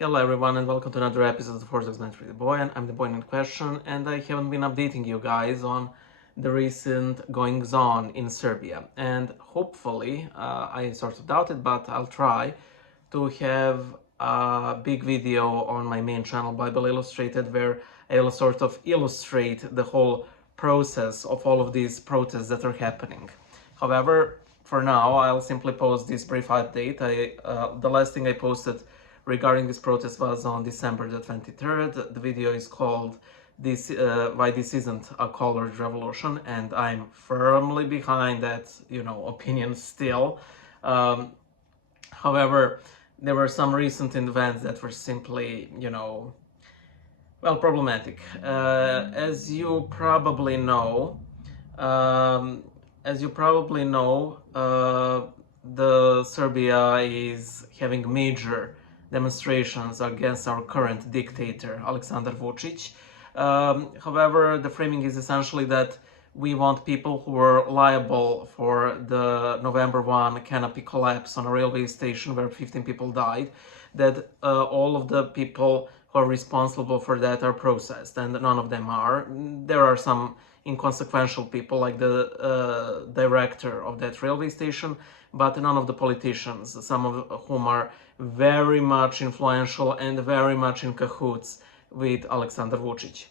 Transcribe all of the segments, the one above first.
Hello everyone and welcome to another episode of Force Documentary The Boy, and I'm the boy in question, and I haven't been updating you guys on the recent goings on in Serbia, and hopefully, I sort of doubt it, but I'll try to have a big video on my main channel, Bible Illustrated, where I'll sort of illustrate the whole process of all of these protests that are happening. However, for now, I'll simply post this brief update. The last thing I posted regarding this protest was on December the 23rd. The video is called Why This Isn't a Colored Revolution, and I'm firmly behind that, opinion still. However, there were some recent events that were simply, problematic. As you probably know, um, the Serbia is having major demonstrations against our current dictator, Aleksandar Vučić. However, the framing is essentially that we want people who were liable for the November 1 canopy collapse on a railway station where 15 people died, that all of the people who are responsible for that are processed, and none of them are. There are some inconsequential people like the director of that railway station, but none of the politicians, some of whom are very much influential and very much in cahoots with Aleksandar Vučić.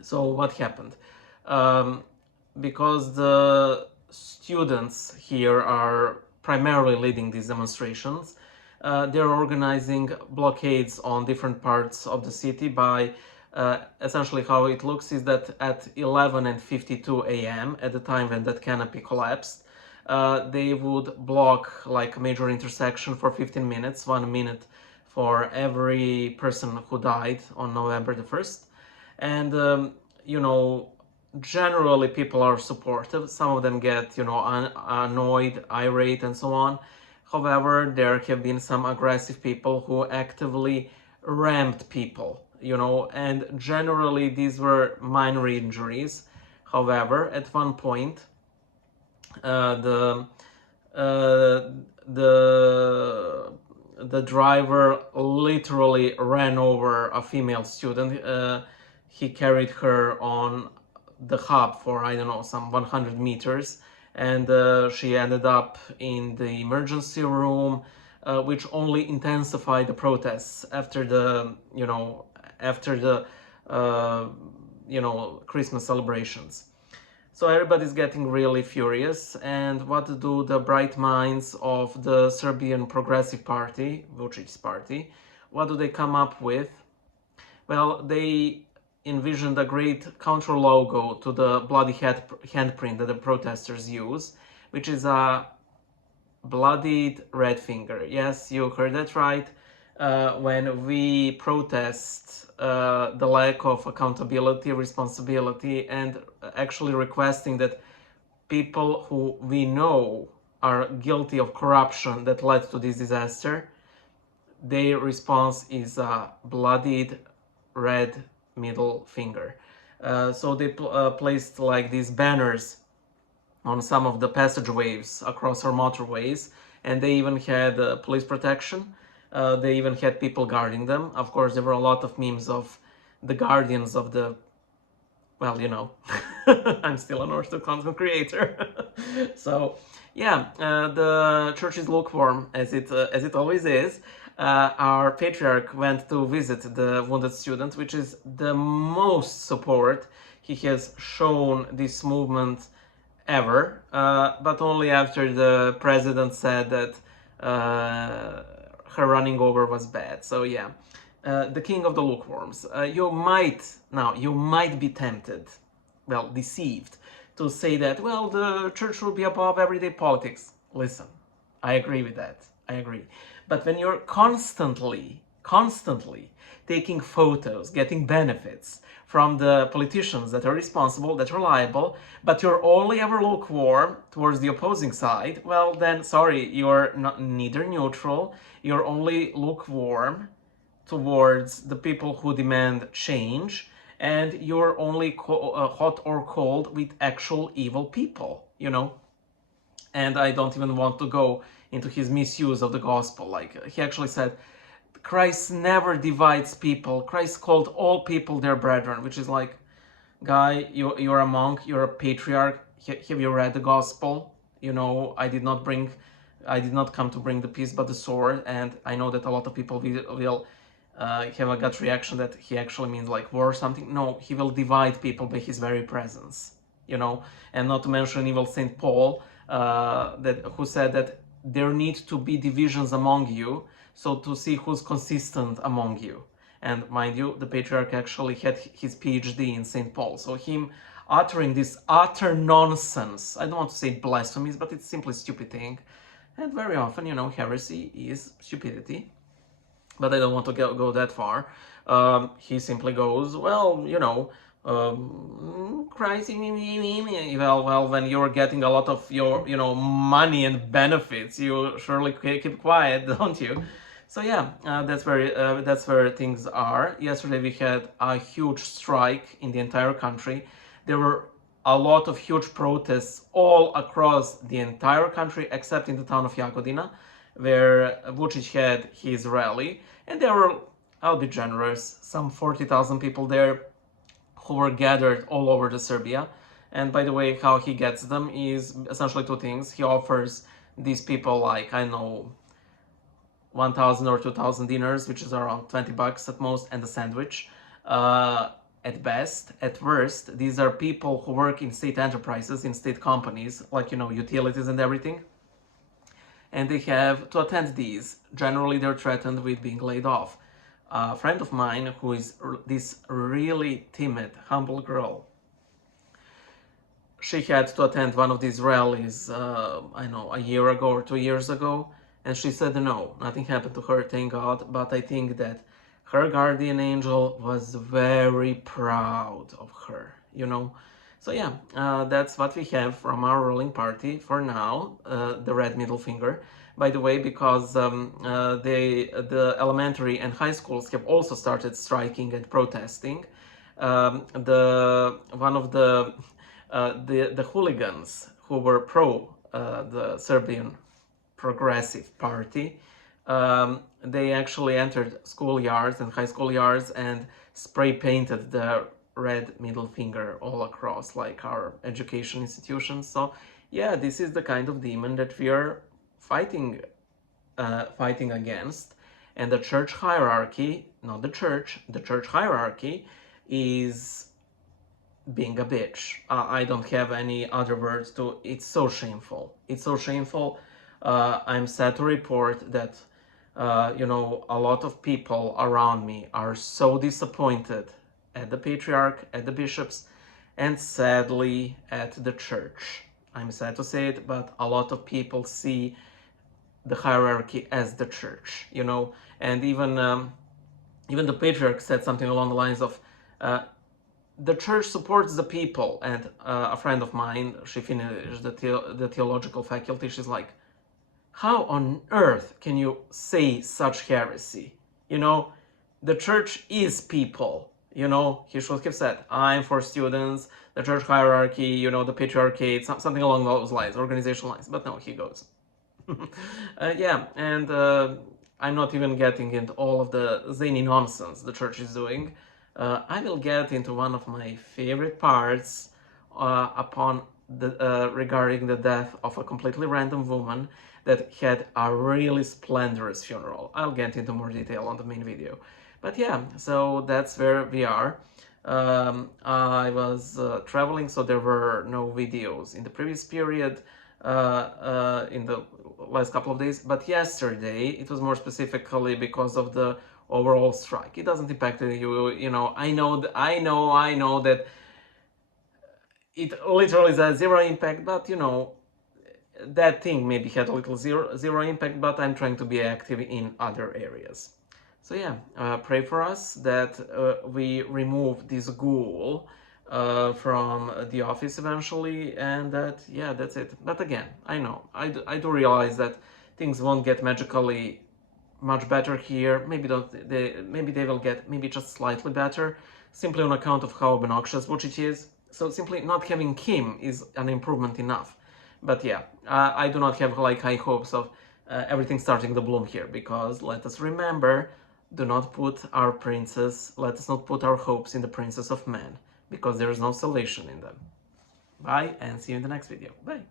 So what happened? Because the students here are primarily leading these demonstrations, they're organizing blockades on different parts of the city by essentially how it looks is that at 11:52 a.m., at the time when that canopy collapsed, they would block like a major intersection for 15 minutes, 1 minute for every person who died on November the 1st. And, generally people are supportive. Some of them get, annoyed, irate, and so on. However, there have been some aggressive people who actively rammed people, and generally these were minor injuries. However, at one point, the driver literally ran over a female student. He carried her on the hub for, I don't know, some 100 meters, and she ended up in the emergency room, which only intensified the protests after the Christmas celebrations. So everybody's getting really furious, and what do the bright minds of the Serbian Progressive Party, Vučić's party, what do they come up with? Well, they envisioned a great counter logo to the bloody handprint that the protesters use, which is a bloodied red finger. Yes, you heard that right. When we protest the lack of accountability, responsibility, and actually requesting that people who we know are guilty of corruption that led to this disaster, their response is a bloodied red middle finger. So they placed like these banners on some of the passageways across our motorways, and they even had police protection. They even had people guarding them. Of course, there were a lot of memes of the guardians of the, I'm still an Orthodox content creator. So, yeah, the church is lukewarm, as it always is. Our patriarch went to visit the wounded student, which is the most support he has shown this movement ever, but only after the president said that her running over was bad. So yeah, the king of the lukewarms. You might be tempted, deceived, to say that, well, the church will be above everyday politics. Listen, I agree with that. I agree. But when you're constantly taking photos, getting benefits from the politicians that are responsible, that are liable, but you're only ever lukewarm towards the opposing side, well then, sorry, you're neither neutral, you're only lukewarm towards the people who demand change, and you're only hot or cold with actual evil people, And I don't even want to go into his misuse of the gospel. Like, he actually said, Christ never divides people. Christ called all people their brethren, which is like, guy, you're a monk, you're a patriarch. Have you read the gospel? You know, I did not come to bring the peace but the sword. And I know that a lot of people will have a gut reaction that he actually means like war or something. No, he will divide people by his very presence. You know, and not to mention evil Saint Paul, who said that there need to be divisions among you, so to see who's consistent among you. And mind you, the patriarch actually had his PhD in St. Paul. So him uttering this utter nonsense, I don't want to say blasphemies, but it's simply stupid thing. And very often, you know, heresy is stupidity. But I don't want to go that far. He simply goes, well, you know, Christ, well, when you're getting a lot of your, you know, money and benefits, you surely keep quiet, don't you? So yeah, that's where things are. Yesterday we had a huge strike in the entire country. There were a lot of huge protests all across the entire country, except in the town of Jagodina, where Vučić had his rally, and there were, I'll be generous, some 40,000 people there who were gathered all over the Serbia. And by the way, how he gets them is essentially two things. He offers these people like, I know, 1,000 or 2,000 dinars, which is around 20 bucks at most, and a sandwich. At best. At worst, these are people who work in state enterprises, in state companies, like, you know, utilities and everything. And they have to attend these. Generally, they're threatened with being laid off. A friend of mine, who is this really timid, humble girl, she had to attend one of these rallies, I know, a year ago or 2 years ago, and she said no, nothing happened to her, thank God, but I think that her guardian angel was very proud of her, you know. So yeah, that's what we have from our ruling party for now, the red middle finger. By the way, because the elementary and high schools have also started striking and protesting. One of the hooligans who were pro the Serbian Progressive Party, they actually entered schoolyards and high school yards and spray painted the red middle finger all across, like our education institutions. So yeah, this is the kind of demon that we are fighting against. And the church hierarchy, not the church hierarchy is being a bitch. I don't have any other words to. It's so shameful. It's so shameful. I'm sad to report that you know, a lot of people around me are so disappointed at the patriarch, at the bishops, and sadly at the church. I'm sad to say it, but a lot of people see the hierarchy as the church, you know. And even the patriarch said something along the lines of, the church supports the people. And a friend of mine, she finished the theological faculty, she's like, how on earth can you say such heresy? You know, the church is people. You know, he should have said, I'm for students, the church hierarchy, you know, the patriarchate, something along those lines, organizational lines. But no, he goes. Yeah, and I'm not even getting into all of the zany nonsense the church is doing. I will get into one of my favorite parts regarding the death of a completely random woman that had a really splendorous funeral. I'll get into more detail on the main video. But yeah, so that's where we are. I was traveling, so there were no videos in the previous period, in the last couple of days. But yesterday, it was more specifically because of the overall strike. It doesn't impact you, you know. I know that it literally has zero impact, but you know, that thing maybe had a little zero impact, but I'm trying to be active in other areas. So yeah, pray for us that we remove this ghoul from the office eventually, and that, yeah, that's it. But again, I know, I do realize that things won't get magically much better here. Maybe they will get maybe just slightly better, simply on account of how obnoxious Vučić is. So simply not having Kim is an improvement enough. But yeah, I do not have like high hopes of everything starting to bloom here, because let us remember, Do not put our princes, let us not put our hopes in the princes of men, because there is no salvation in them. Bye, and see you in the next video. Bye.